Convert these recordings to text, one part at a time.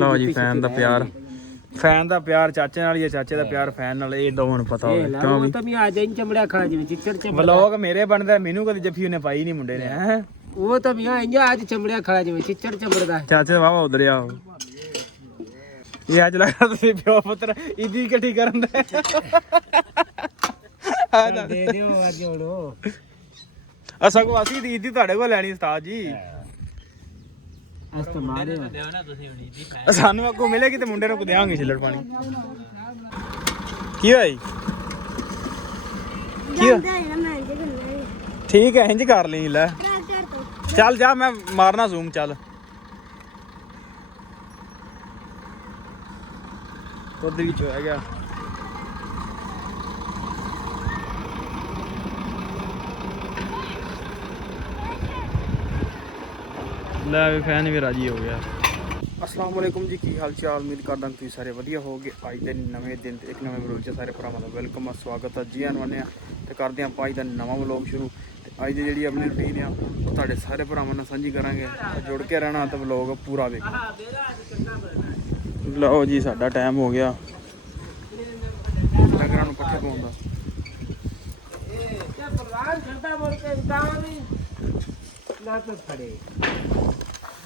ਲਓ ਜੀ ਫੈਨ ਦਾ ਪਿਆਰ। ਫੈਨ ਦਾ ਪਿਆਰ ਚਾਚੇ ਨਾਲ ਹੀ ਹੈ ਚਾਚੇ ਦਾ ਪਿਆਰ ਫੈਨ ਨਾਲ ਇਹ ਦੋਵਾਂ ਨੂੰ ਪਤਾ ਹੋਵੇ ਕਿਉਂ ਵੀ? ਤਾਂ ਵੀ ਆ ਜਾਈਂ ਚਮੜਿਆ ਖਾ ਜਿਵੇਂ ਚਿੱਚੜ ਚ ਵਲੌਗ ਮੇਰੇ ਬਣਦਾ ਮੈਨੂੰ ਕਦੇ ਜੱਫੀ ਉਹਨੇ ਪਾਈ ਨਹੀਂ ਮੁੰਡੇ ਨੇ ਹੈ? ਉਹ ਤਾਂ ਵੀ ਆ ਇੰਜ ਅੱਜ ਚਮੜਿਆ ਖਾ ਜਿਵੇਂ ਚਿੱਚੜ ਚਮੜਦਾ ਚਾਚੇ ਵਾਵਾ ਉਧਰਿਆ ਇਹ ਅੱਜ ਲੱਗਦਾ ਤੁਸੀਂ ਪਿਓ ਪੁੱਤਰ ਇਦੀ ਇਕੱਠੀ ਕਰਨ ਦੇ। ਆ ਦੇ ਦਿਓ ਅੱਜ ਹੁਣ ਅਸਾਂ ਕੋ ਅਸੀਂ ਦੀ ਦੀ ਤੁਹਾਡੇ ਕੋਲ ਲੈਣੀ ਉਸਤਾਦ ਜੀ। ਅਸ ਤਾਂ ਮਾਰੇ ਸਾਨੂੰ ਅੱਗੋਂ ਮਿਲੇਗੀ ਤੇ ਮੁੰਡੇ ਨੂੰ ਕੋ ਦੇਵਾਂਗੇ ਛਿੱਲੜ ਪਾਣੀ ਕੀ ਹੋਈ ਕੀ ਹੋਇਆ? ਠੀਕ ਹੈ ਇੰਜ ਕਰ ਲਈ ਲੈ ਚੱਲ ਜਾ ਮੈਂ ਮਾਰਨਾ ਜ਼ੂਮ ਚੱਲ ਉਧਰ ਹੀ ਚੋਇਆ ਗਿਆ ਲੈ ਵੀ ਫੈਨ ਵੀ ਰਾਜੀ ਹੋ ਗਿਆ। ਅਸਲਾਮ ਵਾਲੇਕੁਮ ਜੀ ਕੀ ਹਾਲ ਚਾਲ? ਉਮੀਦ ਕਰਦਾ ਹਾਂ ਤੁਸੀਂ ਸਾਰੇ ਵਧੀਆ ਹੋਵੋਗੇ। ਅੱਜ ਦੇ ਨਵੇਂ ਦਿਨ ਤੇ ਇੱਕ ਨਵੇਂ ਵਲੋਗ 'ਚ ਸਾਰੇ ਭਰਾਵਾਂ ਦਾ ਵੈਲਕਮ ਆ ਸਵਾਗਤ ਆ ਜੀ ਆਨਵਾਨੇ ਆ ਤੇ ਕਰਦੇ ਹਾਂ ਆਪਾਂ ਅੱਜ ਦਾ ਨਵਾਂ ਵਲੋਗ ਸ਼ੁਰੂ। ਤੇ ਅੱਜ ਦੀ ਜਿਹੜੀ ਆਪਣੀ ਰੁਟੀਨ ਆ ਉਹ ਤੁਹਾਡੇ ਸਾਰੇ ਭਰਾਵਾਂ ਨਾਲ ਸਾਂਝੀ ਕਰਾਂਗੇ। ਤੇ ਜੁੜ ਕੇ ਰਹਿਣਾ ਤਾਂ ਵਲੋਗ ਪੂਰਾ ਵੇਖੋ। ਲਓ ਜੀ ਸਾਡਾ ਟਾਈਮ ਹੋ ਗਿਆ। ਡੰਗਰਾਂ ਨੂੰ ਪੱਠੇ ਪਾਉਣ ਦਾ। ਪ੍ਰਧਾਨ ਛੱਡਾ ਮੁੜ ਕੇ ਤਾਂ ਵੀ ਨਾ ਤਾਂ ਫੜੇ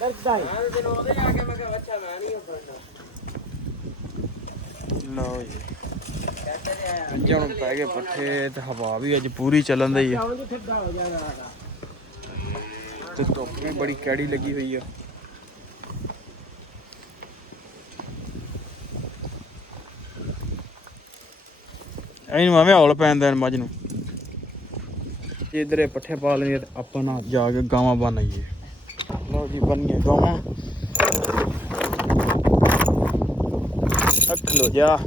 ਹੀ ਲਓ ਜੀ। ਅੱਜ ਪੈ ਗਏ ਪੱਠੇ ਤੇ ਹਵਾ ਵੀ ਅੱਜ ਪੂਰੀ ਚੱਲਣ ਦੀ ਆ। ਚਾਵਲ ਠੱਡਾ ਹੋ ਜਾਣਾ ਤੇ ਧੁੱਪ ਵੀ ਬੜੀ ਕੈੜੀ ਲੱਗੀ ਹੋਈ ਆ। ਹੌਲ ਪੈਂਦਾ ਮੱਝ ਨੂੰ। ਜੇ ਇਧਰ ਪੱਠੇ ਪਾ ਲੈਂਦੇ ਤੇ ਆਪਾਂ ਨਾ ਜਾ ਕੇ ਗਾਵਾਂ ਬਣ ਆਈਏ। ਲਓ ਜੀ ਬਣ ਗਏ ਗਾਵਾਂ। ਆ ਖਲੋ ਜਾ।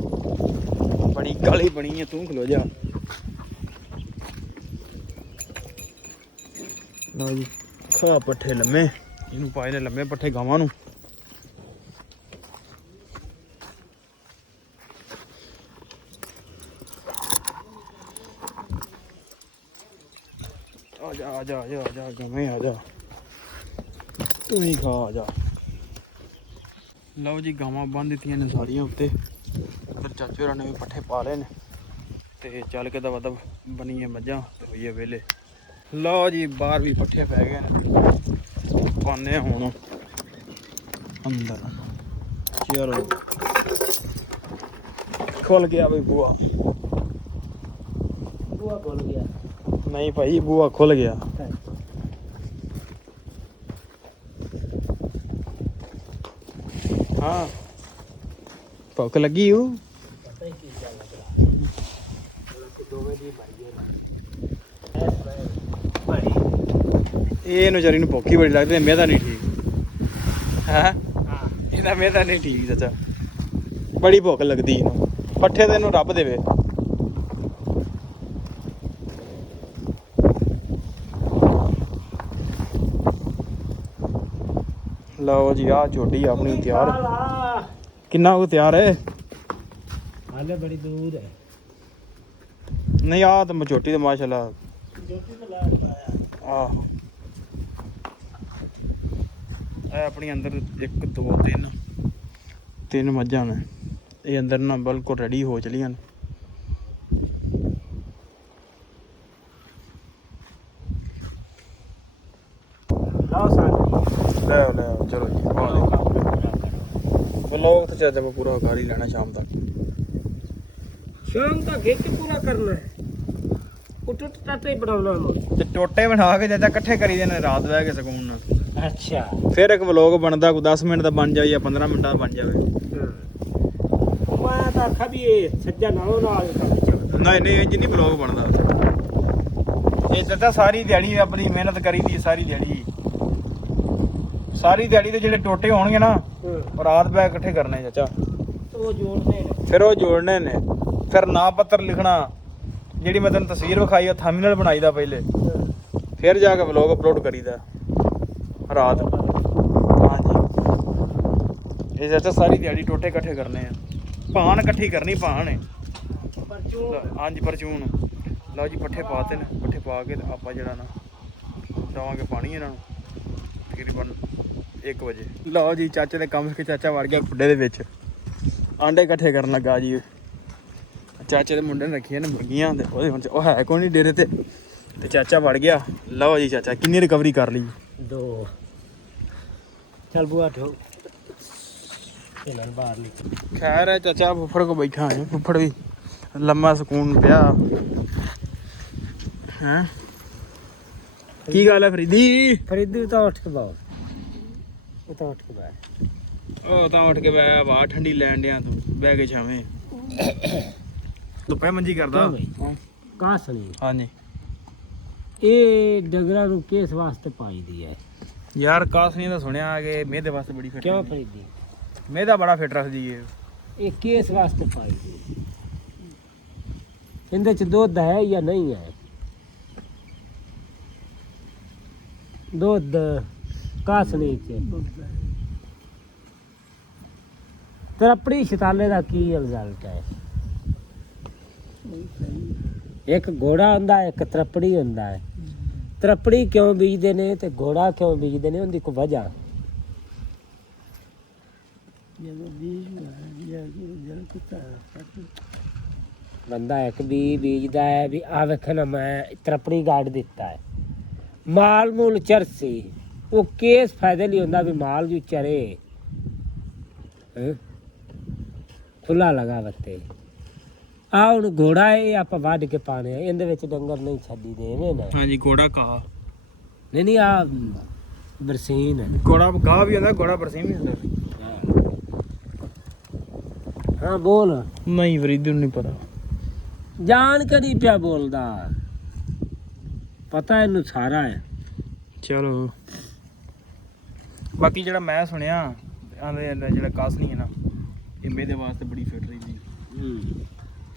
ਬੜੀ ਕਾਲੀ ਬਣੀ ਹੈ ਤੂੰ ਖਲੋ ਜਾ। ਲਓ ਜੀ, ਖਾ ਪੱਠੇ ਲੰਮੇ। ਇਹਨੂੰ ਪਾਏ ਨੇ ਲੰਮੇ ਪੱਠੇ ਗਾਵਾਂ ਨੂੰ। ਆ ਜਾ ਆ ਜਾ ਆ ਜਾ ਆ ਜਾ, ਗਵੇਂ ਆ ਜਾ। ਤੂੰ ਹੀ ਖਾ ਆ ਜਾ। ਲਓ ਜੀ ਗਾਵਾਂ ਬੰਨ ਦਿੱਤੀਆਂ ਨੇ ਸਾਰੀਆਂ ਉੱਤੇ। ਉਧਰ ਚਾਚੂ ਹੋਰਾਂ ਨੇ ਵੀ ਪੱਠੇ ਪਾ ਲਏ ਨੇ। ਤੇ ਚੱਲ ਕੇ ਦਵਾ ਦਵ ਬਣੀ ਹੈ ਮੱਝਾਂ ਤੇ ਹੋਈਏ ਵੇਲੇ ਲਓ ਜੀ ਬਾਹਰ ਵੀ ਪੱਠੇ ਪੈ ਗਏ ਨੇ। ਪਾਣੇ ਹੁਣ। ਅੰਦਰ। ਚਲੋ। ਖੁੱਲ ਗਿਆ ਬਈ ਬੂਆ ਬੂਆ ਬੋਲ ਗਿਆ। ਨਹੀਂ ਭਾਈ ਬੂਆ ਖੁੱਲ ਗਿਆ। ਹਾਂ। ਭੁੱਖ ਲੱਗੀ ਹੂ? ਪਤਾ ਹੀ ਕੀ ਚੱਲ ਦੋਵੇਂ ਦੀ ਮਰ ਇਹ ਨੂੰ ਜਰੀ ਨੂੰ ਭੁੱਖ ਬੜੀ ਲੱਗਦੀ ਮੇਦਾ ਨਹੀਂ ਠੀਕ। ਹੈ? ਹਾਂ। ਇਹਦਾ ਮੇਦਾ ਨਹੀਂ ਠੀਕ ਚਾਚਾ ਬੜੀ ਭੁੱਖ ਲੱਗਦੀ ਇਹਨੂੰ। ਪੱਠੇ ਤੇ ਇਹਨੂੰ ਰੱਬ ਦੇਵੇ। ਲਓ ਜੀ ਆ ਝੋਟੀ ਆਪਣੀ ਤਿਆਰ। ਕਿੰਨਾ ਕੁ ਤਿਆਰ ਹੈ? ਹਾਲੇ ਬੜੀ ਦੂਰ ਹੈ। ਨਹੀਂ ਆ ਤਾਂ ਝੋਟੀ ਤੇ ਮਾਸ਼ਾਅੱਲਾ। ਜੋਤੀ ਤੇ ਲਾ ਪਾਇਆ। ਆ ਇਹ ਆਪਣੀ ਅੰਦਰ 1 2 3 ਤਿੰਨ ਮੱਝਾਂ ਨੇ। ਇਹ ਅੰਦਰ ਨਾ ਬਿਲਕੁਲ ਰੈਡੀ ਹੋ ਚਲੀਆਂ ਨੇ। ਲਾਓ ਸਾਡੀ। ਲੈ ਲੈ ਚਲੋ ਜੀ ਪਾ ਲਓ ਬਲੌਗ ਤੇ ਚਾਚਾ ਮੈਂ ਪੂਰਾ ਕਰ ਹੀ ਲੈਣਾ ਸ਼ਾਮ ਤੱਕ। ਸ਼ਾਮ ਤੱਕ ਖਿੱਚ ਪੂਰਾ ਕਰਨਾ ਹੈ। ਉਹ ਟੁੱਟ ਟਾਟੇ ਹੀ ਬਣਾਉਣਾ ਉਹਨੂੰ ਤੇ ਟੋਟੇ ਬਣਾ ਕੇ ਚਾਚਾ ਇਕੱਠੇ ਕਰੀ ਦੇ ਨੇ ਰਾਤ ਬਹਿ ਕੇ ਸਕੂਨ ਨਾਲ। ਅੱਛਾ। ਫਿਰ ਇੱਕ ਵਲੌਗ ਬਣਦਾ ਕੋਈ 10 ਮਿੰਟ ਦਾ ਬਣ ਜਾਵੇ ਜਾਂ 15 ਮਿੰਟਾਂ ਦਾ ਬਣ ਜਾਵੇ। ਮੈਂ ਤਾਂ ਆਖਾ ਵੀ ਇਹ ਸੱਜਾ ਨਾਲੋਂ ਨਾਲ ਕੰਮ ਚੱਲਦਾ। ਨਹੀਂ ਨਹੀਂ ਇੰਜ ਨਹੀਂ ਬਲੌਗ ਬਣਦਾ। ਇਹ ਚਾਚਾ ਸਾਰੀ ਦਿਹਾੜੀ ਆਪਣੀ ਮਿਹਨਤ ਕਰੀ ਦੀ ਸਾਰੀ ਦਿਹਾੜੀ। ਸਾਰੀ ਦਿਹਾੜੀ ਦੇ ਜਿਹੜੇ ਟੋਟੇ ਹੋਣਗੇ ਨਾ ਉਹ ਰਾਤ ਬੈ ਇਕੱਠੇ ਕਰਨੇ ਚਾਚਾ। ਉਹ ਜੋੜਦੇ ਨੇ। ਫਿਰ ਉਹ ਜੋੜਨੇ ਨੇ। ਫਿਰ ਨਾਂ ਪੱਤਰ ਲਿਖਣਾ ਜਿਹੜੀ ਮੈਂ ਤੈਨੂੰ ਤਸਵੀਰ ਵਿਖਾਈ ਆ ਥੰਬਨੇਲ ਬਣਾਈਦਾ ਪਹਿਲੇ। ਫਿਰ ਜਾ ਕੇ ਵਲੌਗ ਅਪਲੋਡ ਕਰੀਦਾ। ਰਾਤ। ਹਾਂਜੀ। ਇਹ ਚਾਚਾ ਸਾਰੀ ਦਿਹਾੜੀ ਟੋਟੇ ਇਕੱਠੇ ਕਰਨੇ ਆ। ਭਾਣ ਇਕੱਠੀ ਕਰਨੀ ਭਾਣ ਹੈ ਪਰਚੂ ਲਓ, ਹਾਂਜੀ ਪਰਚੂਨ। ਲਓ ਜੀ ਪੱਠੇ ਪਾਤੇ ਨੇ। ਪੱਠੇ ਪਾ ਕੇ ਆਪਾਂ ਜਿਹੜਾ ਨਾ ਦਵਾਂਗੇ ਪਾਣੀ ਇਹਨਾਂ ਨੂੰ। ਤਕਰੀਬਨ 1 ਵਜੇ। ਲਓ ਜੀ ਚਾਚੇ ਦੇ ਕੰਮ ਕਿ ਚਾਚਾ ਵੜ ਗਿਆ ਖੁੱਡੇ ਦੇ ਵਿੱਚ। ਆਂਡੇ ਇਕੱਠੇ ਕਰਨ ਲੱਗਾ ਜੀ। ਚਾਚੇ ਦੇ ਮੁੰਡੇ ਨੇ ਰੱਖੀਆਂ ਨੇ ਮੁਰਗੀਆਂ ਤੇ ਉਹਦੇ ਹੁਣ ਉਹ ਹੈ ਕੋਈ ਨਹੀਂ ਡੇਰੇ ਤੇ। ਤੇ ਚਾਚਾ ਵੜ ਗਿਆ। ਲਓ ਜੀ ਚਾਚਾ ਕਿੰਨੀ ਰਿਕਵਰੀ ਕਰ ਲਈ। ਦੋ। ਚੱਲ ਬੁਆ ਠੋ ਇਹਨਾਂ ਬਾਹਰ ਨਿਕਲ। ਖੈਰ ਹੈ ਚਾਚਾ ਫੁੱਫੜ ਕੋ ਬੈਠਾ ਹੈ ਫੁੱਫੜ ਵੀ ਲੰਮਾ ਸਕੂਨ ਪਿਆ। ਹੈ? ਕੀ ਗੱਲ ਹੈ ਫਰੀਦੀ? ਫਰੀਦੂ ਤਾਂ ਉੱਠ ਕੇ ਬਾਹਰ। ਉਹ ਤਾਂ ਉੱਠ ਕੇ ਬਾਹਰ ਉਹ ਤਾਂ ਉੱਠ ਕੇ ਬੈ ਬਾਹਰ ਠੰਡੀ ਲੈਣ ਡਿਆ ਤੂੰ ਬਹਿ ਕੇ ਛਾਵੇਂ। ਧੁੱਪੇ ਮੰਜੀ ਕਰਦਾ? ਕਾਸਣੀ ਹਾਂਜੀ। ਇਹ ਡਗਰਾ ਨੂੰ ਕਿਸ ਵਾਸਤੇ ਪਾਈ ਦੀ ਹੈ ਯਾਰ ਕਾਸਨੀ ਦਾ ਸੁਣਿਆ ਕਿ ਮਿਹਦੇ ਵਾਸਤੇ ਬੜੀ ਫਿੱਟ ਕਿਉਂ ਫਰੀਦੀ ਮਿਹਦਾ ਬੜਾ ਫਿੱਟ ਰੱਖਦੀ ਏ। ਇਹ ਕਿਸ ਵਾਸਤੇ ਪਾਈ ਦੀ ਇਹਦੇ ਚ ਦੁੱਧ ਹੈ ਜਾਂ ਨਹੀਂ ਹੈ? ਦੁੱਧ ਕਾਸਣੀ ਚ ਤਰਪੜੀ ਸ਼ਤਾਲੇ ਦਾ ਕੀ ਰਿਜ਼ਲਟ ਹੈ? ਇੱਕ ਘੋੜਾ ਹੁੰਦਾ ਹੈ, ਇੱਕ ਤਰਪੜੀ ਹੁੰਦਾ ਹੈ। ਤਰਪੜੀ ਕਿਉਂ ਬੀਜਦੇ ਨੇ ਤੇ ਘੋੜਾ ਕਿਉਂ ਬੀਜਦੇ ਨੇ ਉਹਦੀ ਕੋਈ ਵਜ੍ਹਾ। ਬੰਦਾ ਇੱਕ ਵੀ ਬੀਜਦਾ ਹੈ ਵੀ ਆ ਵੇਖਣਾ ਮੈਂ ਤਰਪੜੀ ਗਾੜ ਦਿੱਤਾ ਹੈ। ਮਾਲ ਮੂਲ ਚਰਸੀ। ਉਹ ਕੇਸ ਫਾਇਦੇ ਲਈ ਹੁੰਦਾ ਵੀ ਮਾਲ ਜੋ ਚਰੇ? ਖੁੱਲਾ ਲਗਾ ਬੱਤੇ। ਆ ਹੁਣ ਘੋੜਾ ਇਹ ਆਪਾਂ ਵੱਢ ਕੇ ਪਾਣੇ ਆ। ਇਹਦੇ ਵਿੱਚ ਡੰਗਰ ਨਹੀਂ ਛੱਡੀ ਦੇ ਐਵੇਂ ਨਾ। ਹਾਂਜੀ ਘੋੜਾ ਕਾ ਨਹੀਂ ਨਹੀਂ ਆ ਬਰਸੀਨ। ਹੈ ਘੋੜਾ ਗਾਹ ਵੀ ਹੁੰਦਾ ਘੋੜਾ ਬਰਸੀਮ ਵੀ ਹੁੰਦਾ। ਹਾਂ। ਬੋਲ। ਨਹੀਂ ਫਰੀਦੀ ਨੂੰ ਨਹੀਂ ਪਤਾ। ਜਾਣ ਕੇ ਨਹੀਂ ਪਿਆ ਬੋਲਦਾ। ਪਤਾ ਇਹਨੂੰ ਸਾਰਾ ਹੈ। ਚਲੋ। ਬਾਕੀ ਜਿਹੜਾ ਮੈਂ ਸੁਣਿਆ ਆਂਦੇ ਜਿਹੜਾ ਕਾਸਨੀ ਹੈ ਨਾ ਇਹ ਮਿਹਦੇ ਵਾਸਤੇ ਬੜੀ ਫਿੱਟ ਰਹਿੰਦੀ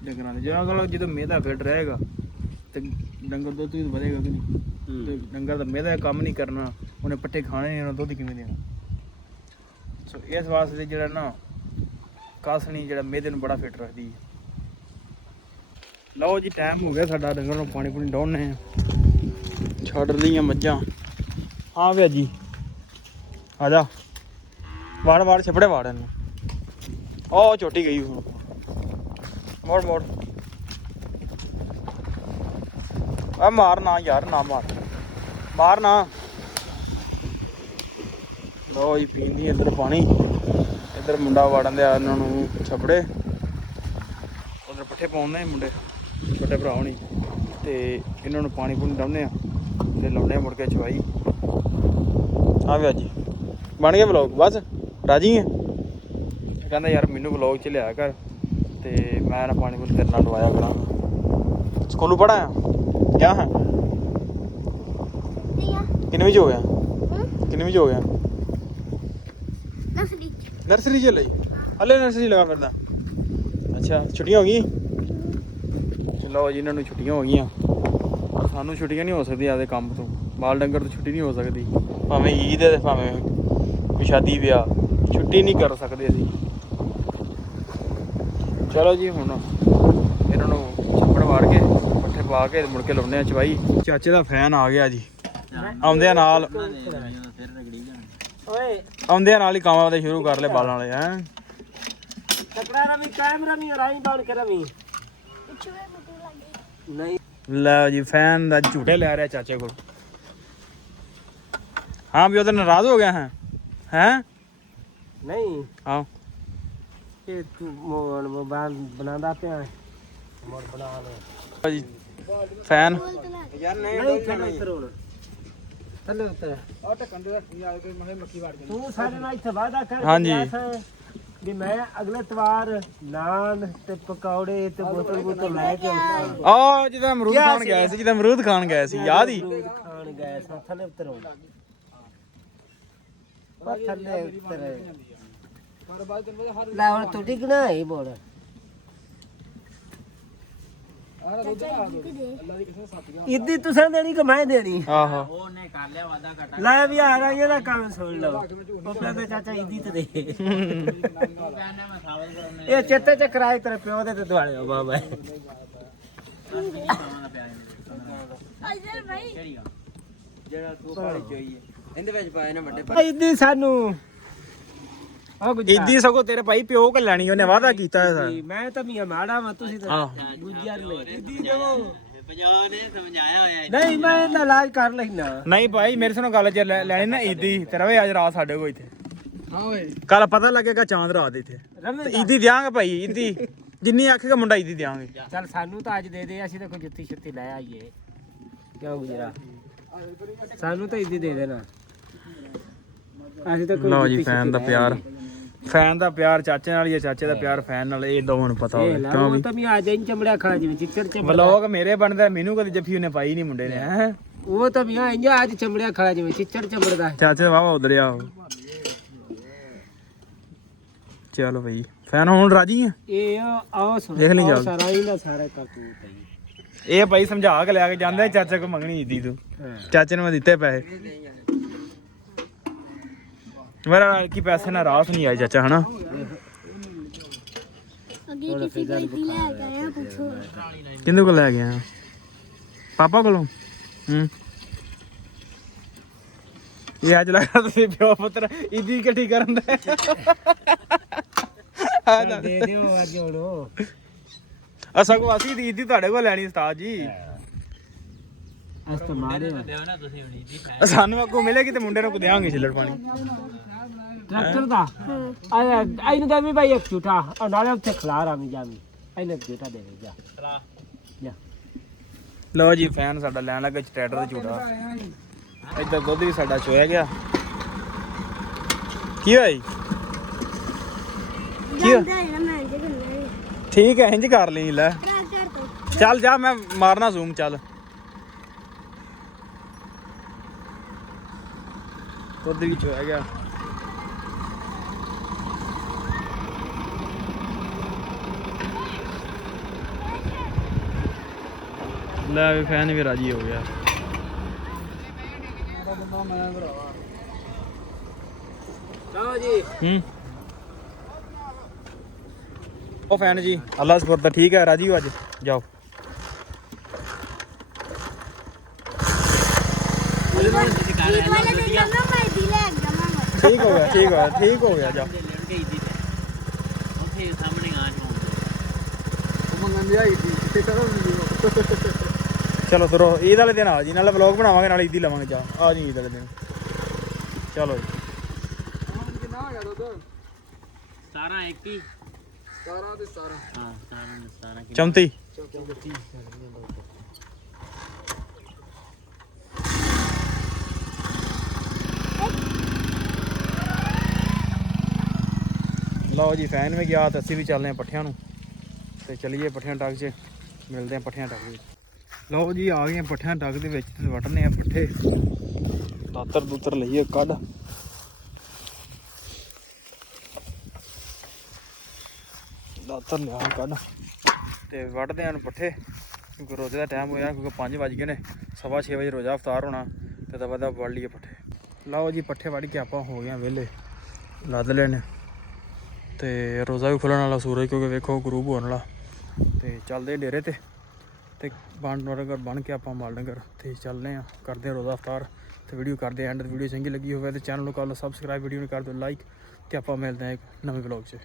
ਡੰਗਰਾਂ ਦੇ ਜਦੋਂ ਕੋਲ ਜਦੋਂ ਮਿਹਦਾ ਫਿੱਟ ਰਹੇਗਾ ਤੇ ਡੰਗਰ ਦੁੱਧ ਵੀ ਵਧੇਗਾ ਕਿ ਨਹੀਂ? ਤੇ ਡੰਗਰ ਦਾ ਮਿਹਦਾ ਕੰਮ ਨਹੀਂ ਕਰਨਾ ਉਹਨੇ ਪੱਠੇ ਖਾਣੇ ਨਹੀਂ ਉਹਨਾਂ ਦੁੱਧ ਕਿਵੇਂ ਦੇਣਾ? ਸੋ ਇਸ ਵਾਸਤੇ ਜਿਹੜਾ ਨਾ ਕਾਸਣੀ ਜਿਹੜਾ ਮਿਹਦੇ ਨੂੰ ਬੜਾ ਫਿੱਟ ਰੱਖਦੀ ਹੈ। ਲਓ ਜੀ ਟਾਈਮ ਹੋ ਗਿਆ ਸਾਡਾ ਡੰਗਰ ਨੂੰ ਪਾਣੀ ਪੂਣੀ ਡਾਉਣੇ ਆ ਛੱਡ ਲਈਆਂ ਮੱਝਾਂ। ਹਾਂ ਵੇ ਜੀ। ਆ ਜਾ। ਵਾੜ ਵਾੜ, ਛਪੜੇ ਵਾੜ ਇਹਨੂੰ। ਉਹ ਚੋਟੀ ਗਈ ਹੁਣ। ਮੋੜ ਮੋੜ। ਆ ਮਾਰ ਨਾ ਯਾਰ, ਨਾ ਮਾਰ। ਮਾਰ ਨਾ। ਲੋ ਜੀ ਪੀਂਦੀ ਇੱਧਰ ਪਾਣੀ। ਇੱਧਰ ਮੁੰਡਾ ਵਾੜਨ ਦੇ ਆ ਇਹਨਾਂ ਨੂੰ ਛਪੜੇ। ਉਧਰ ਪੱਠੇ ਪਾਉਂਦੇ ਮੁੰਡੇ। ਛੋਟੇ ਭਰਾ ਹੋਣੀ। ਤੇ ਇਹਨਾਂ ਨੂੰ ਪਾਣੀ ਪੂਣੀ ਡਾਉਂਦੇ ਆ। ਤੇ ਲਾਉਂਦੇ ਆ ਮੁੜ ਕੇ ਚਵਾਈ। ਆ ਵੀ ਜੀ। ਬਣ ਗਿਆ ਵਲੌਗ ਬਸ? ਰਾਜੀ ਹੈ ਕਹਿੰਦਾ ਯਾਰ ਮੈਨੂੰ ਵਲੌਗ ਚ ਲਿਆ ਕਰ ਤੇ ਮੈਂ ਨਾ ਪਾਣੀ ਪੂਣੀ ਤੇਰੇ ਨਾਲ ਡਵਾਇਆ ਕਰਾਂਗਾ ਸਕੂਲੋਂ ਪੜਾਇਆ ਕਿਆ? ਹੈ ਕਿੰਨੇ ਵਜੇ ਹੋ ਗਿਆ? ਕਿੰਨੇ ਵਜੇ ਹੋ ਗਿਆ? ਨਰਸਰੀ ਚ। ਲਈ? ਹਲੇ ਨਰਸਰੀ ਲਗਾ ਫਿਰਦਾ। ਅੱਛਾ ਛੁੱਟੀਆਂ ਹੋ ਗਈਆਂ? ਚਲੋ ਜੀ ਇਹਨਾਂ ਨੂੰ ਛੁੱਟੀਆਂ ਹੋ ਗਈਆਂ। ਸਾਨੂੰ ਛੁੱਟੀਆਂ ਨਹੀਂ ਹੋ ਸਕਦੀਆਂ ਆਪਦੇ ਕੰਮ ਤੋਂ। ਬਾਲ ਡੰਗਰ ਤੋਂ ਛੁੱਟੀ ਨਹੀਂ ਹੋ ਸਕਦੀ। ਭਾਵੇਂ ਈਦ ਹੈ ਤੇ ਭਾਵੇਂ ਕੋਈ ਸ਼ਾਦੀ ਵਿਆਹ ਛੁੱਟੀ ਨਹੀਂ ਕਰ ਸਕਦੇ ਅਸੀਂ। ਚਲੋ ਜੀ ਹੁਣ ਇਹਨਾਂ ਨੂੰ ਛੱਪੜ ਵਾੜ ਕੇ ਪੱਠੇ ਪਾ ਕੇ ਮੁੜ ਕੇ ਲਾਉਂਦੇ ਆ ਚਵਾਈ ਚਾਚੇ ਦਾ ਫੈਨ ਆ ਗਿਆ ਜੀ। ਆਉਂਦੇ ਆ ਨਾਲ। ਓਏ ਆਉਂਦੇ ਆ ਨਾਲ ਹੀ ਕੰਮ ਦੇ ਸ਼ੁਰੂ ਕਰ ਲਏ ਬਾਲਾਂ ਵਾਲੇ ਹੈ। ਤਕੜਾ ਰਵੀ ਕੈਮਰਾ ਨਹੀਂ ਰਾਈ ਬਾਉਣ ਕੇ ਰਵੀ ਨਹੀਂ। ਲੈ ਜੀ ਫੈਨ ਦਾ ਝੂਟੇ ਲੈ ਰਿਹਾ ਚਾਚੇ ਕੋਲ। ਹਾਂ ਵੀ ਉਹਦੇ ਨਾਰਾਜ਼ ਹੋ ਗਿਆ ਹੈ। ਹੈ? ਨਹੀਂ। ਹਾਂ ਇਹ ਤੂੰ ਮੋਬਾਈਲ ਮੋਬਾਈਲ ਬਣਾਉਂਦਾ ਪਿਆ ਮੋੜ ਬਣਾ ਲੈ। ਜੀ ਫੈਨ। ਯਾਰ ਨਹੀਂ ਥੱਲੇ ਉਤਰ ਹੁਣ। ਥੱਲੇ ਉਤਰ। ਆ ਟਕਣ ਦੇ ਆ ਕੇ ਮਗੇ ਮੱਕੀ ਵਾੜ ਤੂੰ ਸਾਡੇ ਨਾਲ ਇੱਥੇ ਵਾਅਦਾ ਕਰ ਹਾਂਜੀ। ਵੀ ਮੈਂ ਅਗਲੇ ਤਵਾਰ ਨਾਨ ਤੇ ਪਕੌੜੇ ਤੇ ਬੋਤਲ ਬੋਤਲ ਲੈ ਕੇ ਆਉਂਦਾ। ਆ। ਜਿਹਦਾ ਅਮਰੂਦ ਖਾਣ ਗਿਆ ਸੀ ਜਿਹਦਾ ਅਮਰੂਦ ਖਾਣ ਗਿਆ ਸੀ ਯਾਦ ਹੀ। ਖਾਣ ਗਏ ਸਾਂ ਥੱਲੇ ਉਤਰ ਥੱਲੇ ਉਤਰ ਲੈ ਹੁਣ ਤੂੰ ਡਿੱਗਣਾ ਹੈ ਬੋਲ। ਇੱਦੀ ਤੁਸੀਂ ਦੇਣੀ ਕਿ ਮੈਂ ਦੇਣੀ? ਆਹੋ। ਲੈ ਵੀ ਆ ਰਿਹਾ ਇਹਦਾ ਕੰਮ ਸੁਣ ਲਓ। ਚਾਚਾ ਇੱਦੀ ਤੇ ਦੇ। ਇਹ ਚਿੱਤੇ ਚ ਕਰਾਏ ਤੇਰੇ ਪਿਓ ਦੇ ਤੇ ਦੁਆਲੇ ਹੋ ਬਾਬਾ। ਜਿਹੜਾ ਤੂੰ ਘਰ ਚ ਹੋਈ ਹੈ ਇਹਦੇ ਵਿੱਚ ਪਾਏ ਨੇ ਵੱਡੇ ਇਦੀ ਸਾਨੂੰ ਆ ਗੁਜਰਾ। ਇੱਦੀ ਸਗੋਂ ਤੇਰੇ ਭਾਈ ਪਿਓ ਕੇ ਲੈਣੀ ਉਹਨੇ ਵਾਅਦਾ ਕੀਤਾ ਹੈ ਜੀ, ਮੈਂ ਤਾਂ ਮੀਆਂ ਮਾੜਾ ਵਾ ਤੁਸੀਂ ਤਾਂ ਆਹ। ਗੁਜਰ ਲੈ ਇਦੀ ਦੇਵੋ ਪੰਜਾਹ ਨੇ ਸਮਝਾਇਆ ਹੋਇਆ ਨਹੀਂ ਮੈਂ ਇਹਦਾ ਇਲਾਜ ਕਰ ਲੈਣਾ ਨਹੀਂ ਭਾਈ ਮੇਰੇ ਸੁਣੋ ਗੱਲ ਜੇ ਲੈ- ਲੈਣੀ ਨਾ ਇੱਦੀ ਤੇ ਰਵੇ ਅੱਜ ਰਾਤ ਸਾਡੇ ਕੋਲ ਇੱਥੇ। ਹਾਂ ਓਏ। ਕੱਲ ਪਤਾ ਲੱਗੇਗਾ ਚਾਂਦ ਰਾਤ ਇੱਥੇ। ਤੇ ਇੱਦੀ ਦਿਆਂਗੇ ਭਾਈ ਇੱਦੀ। ਜਿੰਨੀ ਆਖੇਗਾ ਮੁੰਡਾ ਇੱਦੀ ਦਿਆਂਗੇ। ਚੱਲ ਸਾਨੂੰ ਤਾਂ ਅੱਜ ਦੇ ਦੇ ਅਸੀਂ ਤਾਂ ਕੋਈ ਜੁੱਤੀ ਛੁੱਤੀ ਲੈ ਆਈਏ। ਕਿਉਂ ਗੁਜਰਾ? ਸਾਨੂੰ ਤਾਂ ਇਦੀ ਦੇ ਦੇਣਾ। ਅਸੀਂ ਤਾਂ ਕੋਈ ਲਓ ਜੀ ਫੈਨ ਦਾ ਪਿਆਰ। ਫੈਨ ਦਾ ਪਿਆਰ ਚਾਚੇ ਨਾਲ ਹੀ ਹੈ ਚਾਚੇ ਦਾ ਪਿਆਰ ਫੈਨ ਨਾਲ ਇਹ ਦੋਵਾਂ ਨੂੰ ਪਤਾ ਹੋਵੇ ਕਿਉਂ ਵੀ? ਤਾਂ ਮੈਂ ਆ ਜਾਈਂ ਚਮੜਿਆ ਖਾ ਜਿਵੇਂ ਚਿੱਚੜ ਚਮੜਾ ਵਲੋਗ ਮੇਰੇ ਬਣਦਾ ਮੈਨੂੰ ਕਦੇ ਜੱਫੀ ਉਹਨੇ ਪਾਈ ਨਹੀਂ ਮੁੰਡੇ ਨੇ ਹੈ? ਉਹ ਤਾਂ ਮੈਂ ਇੰਜ ਅੱਜ ਚਮੜਿਆ ਖਾ ਜਿਵੇਂ ਚਿੱਚੜ ਚਮੜਦਾ ਚਾਚੇ ਵਾਵਾ ਉਧਰਿਆ ਚਲੋ ਭਾਈ ਫੈਨ ਹੁਣ ਰਾਜੀ ਆ? ਇਹ ਆਓ ਸੁਣ ਦੇਖ ਲਈ ਜਲਦ। ਸਾਰਾ ਇਹਦਾ ਸਾਰਾ ਕਰਤੂਤ ਹੈ ਜੀ। ਇਹ ਭਾਈ ਸਮਝਾ ਕੇ ਲਿਆ ਕੇ ਜਾਂਦੇ ਚਾਚੇ ਕੋ ਮੰਗਣੀ ਇੱਦੀ ਤੂੰ। ਚਾਚੇ ਨੂੰ ਮੈਂ ਦਿੱਤੇ ਪੈਸੇ। ਮੇਰਾ ਕੀ ਪੈਸੇ ਨਾਲ ਰਾਸ ਨਹੀਂ ਆਈ ਚਾਚਾ ਹਨਾ? ਅੱਗੇ ਕਿਸੇ ਕੋਈ ਦੀ ਲੈ ਕੇ ਆਇਆ ਪੁੱਛੋ। ਕਿੰਦੇ ਕੋਲ ਲੈ ਗਿਆ ਪਾਪਾ ਕੋਲੋਂ? ਹੂੰ। ਇਹ ਅੱਜ ਲੱਗਦਾ ਤੁਸੀਂ ਪਿਓ ਪੁੱਤਰ ਇੱਦੀ ਇਕੱਠੀ ਕਰਨ ਦਾ। ਚੱਲ ਦੇ ਦਿਓ ਅੱਜ ਹੁਣ ਅਸਾਂ ਕੋ ਅਸੀਂ ਦੀ ਇੱਦੀ ਤੁਹਾਡੇ ਕੋਲ ਲੈਣੀ ਉਸਤਾਦ ਜੀ। ਅਸ ਤਾਂ ਮਾਰੇ ਸਾਨੂੰ ਅੱਗੋਂ ਮਿਲੇਗੀ ਤੇ ਮੁੰਡੇ ਨੂੰ ਕੋ ਦੇਵਾਂਗੇ ਛਿੱਲੜ ਪਾਣੀ। ਟਰੈਕਟਰ ਦਾ? ਆਇਆ ਇਹਨੂੰ ਤਾਂ ਵੀ ਭਾਈ ਇੱਕ ਝੂਟਾ ਉਹ ਨਾਲੇ ਉੱਥੇ ਖਲਾਰ ਆਵੀਂ ਜਾਵੀਂ ਇਹਨੇ ਝੂਟਾ ਦੇ ਦੇ ਜਾ। ਜਾ। ਲਓ ਜੀ ਫੈਨ ਸਾਡਾ ਲੈਣ ਲੱਗਾ ਟਰੈਕਟਰ ਦਾ ਝੂੜਾ ਇੱਧਰ ਦੁੱਧ ਵੀ ਸਾਡਾ ਚੋਇਆ ਗਿਆ। ਕੀ ਜੀ? ਕੀ ਹੋਇਆ? ਠੀਕ ਹੈ ਇੰਜ ਕਰ ਲਈ ਲੈ। ਚੱਲ ਜਾ ਮੈਂ ਮਾਰਨਾ ਜ਼ੂਮ ਚੱਲ। ਦੁੱਧ ਵੀ ਚੋਇਆ ਗਿਆ ਲੈ ਵੀ ਫੈਨ ਵੀ ਰਾਜੀ ਹੋ ਗਿਆ ਲਓ ਜੀ ਹੂੰ ਉਹ ਫੈਨ ਜੀ ਅੱਲਾ ਸਪੁਰ ਤਾਂ ਠੀਕ ਹੈ ਰਾਜੀ ਹੋ ਅੱਜ ਜਾਓ ਠੀਕ ਵਾਲੇ ਦਿਨ ਜਾਂਦਾ ਮੈਂ ਦੀ ਲੈ ਕੇ ਜਾਵਾਂਗਾ ਠੀਕ ਹੋ ਗਿਆ ਠੀਕ ਹੋ ਗਿਆ ਠੀਕ ਹੋ ਗਿਆ ਜਾ ਲੈਣਗੇ ਇੱਦੀ ਤੇ। ਉੱਥੇ ਸਾਹਮਣੇ ਆ ਚਲੋ ਤੁਰੋ ਈਦ ਵਾਲੇ ਦਿਨ ਆ ਜੀ ਨਾਲੇ ਵਲੌਗ ਬਣਾਵਾਂਗੇ ਨਾਲੇ ਈਦੀ ਲਵਾਂਗੇ ਜਾ। ਆ ਜੀ ਈਦ ਵਾਲੇ ਦਿਨ। ਚਲੋ ਜੀ। 17 21 17 ਤੇ 17 ਹਾਂ 17 17 ਚੌਂਤੀ। ਲਓ ਜੀ ਫੈਨ ਵੀ ਗਿਆ ਤੇ ਅਸੀਂ ਵੀ ਚੱਲਦੇ ਹਾਂ ਪੱਠਿਆਂ ਨੂੰ। ਤੇ ਚਲੀਏ ਪੱਠਿਆਂ ਟੱਕ 'ਚ ਮਿਲਦੇ ਹਾਂ ਪੱਠਿਆਂ ਟੱਕ ਵਿੱਚ ਲਓ ਜੀ, ਆ ਗਏ ਪੱਠਿਆਂ ਟੱਕ ਦੇ ਵਿੱਚ ਤੇ ਵਟਨੇ ਆ ਪੱਠੇ। ਦਾਤਰ ਦੂਤਰ ਲਈਏ ਕੱਢ। ਦਾਤਰ ਲਿਆ ਕੱਢ। ਤੇ ਵੱਢਦੇ ਹਨ ਪੱਠੇ। ਕਿਉਂਕਿ ਰੋਜ਼ੇ ਦਾ ਟਾਈਮ ਹੋਇਆ, ਕਿਉਂਕਿ 5 ਵਜ ਗਏ ਨੇ, ਸਵਾ ਛੇ ਵਜੇ ਰੋਜ਼ਾ ਅਫਤਾਰ ਹੋਣਾ, ਤੇ ਦਵਾ ਦਾ ਵੱਢ ਲਈਏ ਪੱਠੇ। ਲਓ ਜੀ, ਪੱਠੇ ਵੱਢ ਕੇ ਆਪਾਂ ਹੋ ਗਏ ਹਾਂ ਵਿਹਲੇ। ਲੱਦ ਲੈਣੇ ਤੇ ਰੋਜ਼ਾ ਵੀ ਖੁੱਲਣ ਵਾਲਾ ਸੂਰਜ ਕਿਉਂਕਿ ਵੇਖੋ ਗਰੂਬ ਹੋਣ ਵਾਲਾ। ਤੇ ਚੱਲਦੇ ਡੇਰੇ ਤੇ ਤੇ ਬਣ ਨਗਰ ਬਣ ਕੇ ਆਪਾਂ ਮਾਲ ਡੰਗਰ ਤੇ ਚੱਲਦੇ ਆ ਕਰਦੇ ਆ ਰੋਜ਼ਾ ਅਫਤਾਰ ਤੇ ਵੀਡੀਓ ਕਰਦੇ ਆ ਐਂਡ ਵੀਡੀਓ ਚੰਗੀ ਲੱਗੀ ਹੋਵੇ ਤੇ ਚੈਨਲ ਨੂੰ ਕਰ ਲਓ ਸਬਸਕ੍ਰਾਈਬ ਵੀਡੀਓ ਨੂੰ ਕਰ ਦਿਓ ਲਾਈਕ ਤੇ ਆਪਾਂ ਮਿਲਦੇ ਆ ਇੱਕ ਨਵੇਂ ਵਲੌਗ 'ਚ।